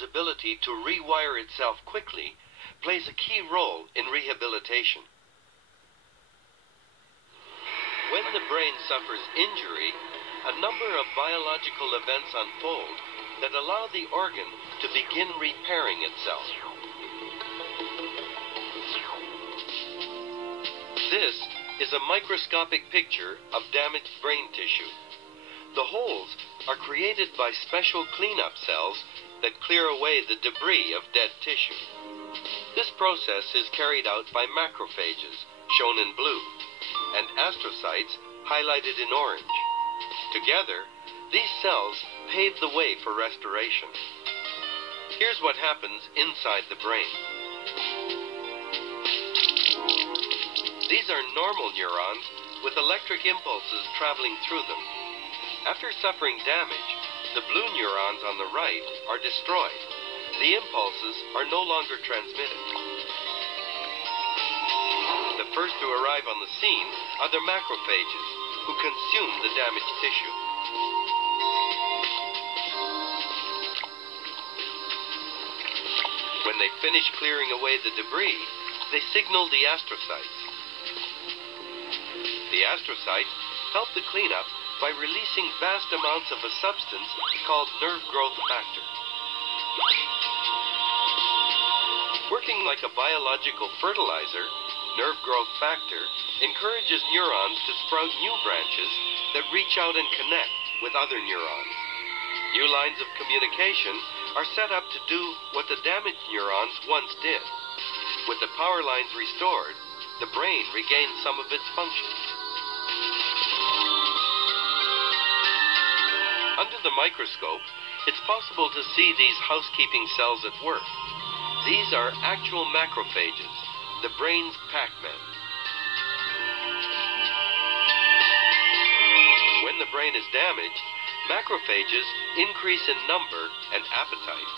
brain's ability to rewire itself quickly plays a key role in rehabilitation. When the brain suffers injury, a number of biological events unfold that allow the organ to begin repairing itself. This is a microscopic picture of damaged brain tissue. The holes are created by special cleanup cells that clear away the debris of dead tissue. This process is carried out by macrophages, shown in blue, and astrocytes, highlighted in orange. Together, these cells pave the way for restoration. Here's what happens inside the brain. These are normal neurons with electric impulses traveling through them. After suffering damage, the blue neurons on the right are destroyed. The impulses are no longer transmitted. The first to arrive on the scene are the macrophages, who consume the damaged tissue. When they finish clearing away the debris, they signal the astrocytes. The astrocytes help the cleanup by releasing vast amounts of a substance called nerve growth factor. Working like a biological fertilizer, nerve growth factor encourages neurons to sprout new branches that reach out and connect with other neurons. New lines of communication are set up to do what the damaged neurons once did. With the power lines restored, the brain regains some of its functions. Under the microscope, it's possible to see these housekeeping cells at work. These are actual macrophages, the brain's Pac-Man. When the brain is damaged, macrophages increase in number and appetite.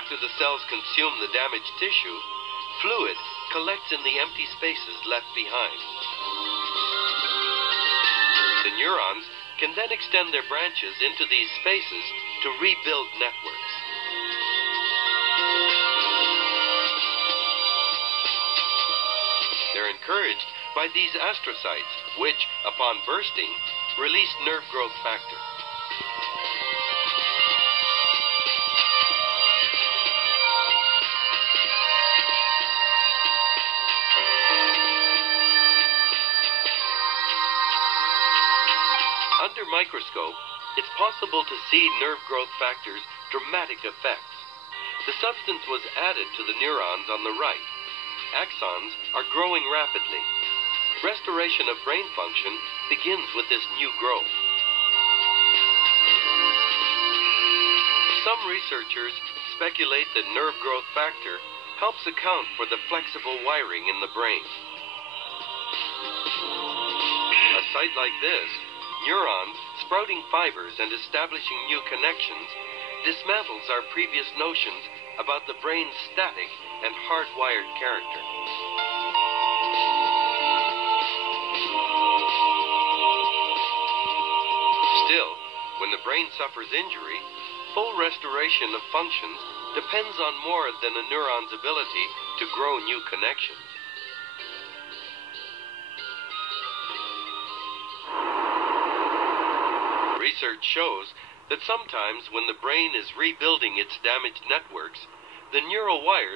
After the cells consume the damaged tissue, fluid collects in the empty spaces left behind. The neurons can then extend their branches into these spaces to rebuild networks. They're encouraged by these astrocytes, which, upon bursting, release nerve growth factor. Under microscope, it's possible to see nerve growth factor's dramatic effects. The substance was added to the neurons on the right. Axons are growing rapidly. Restoration of brain function begins with this new growth. Some researchers speculate that nerve growth factor helps account for the flexible wiring in the brain. A site like this, neurons sprouting fibers and establishing new connections, dismantles our previous notions about the brain's static and hardwired character. Still, when the brain suffers injury, full restoration of functions depends on more than a neuron's ability to grow new connections. Research shows that sometimes when the brain is rebuilding its damaged networks, the neural wires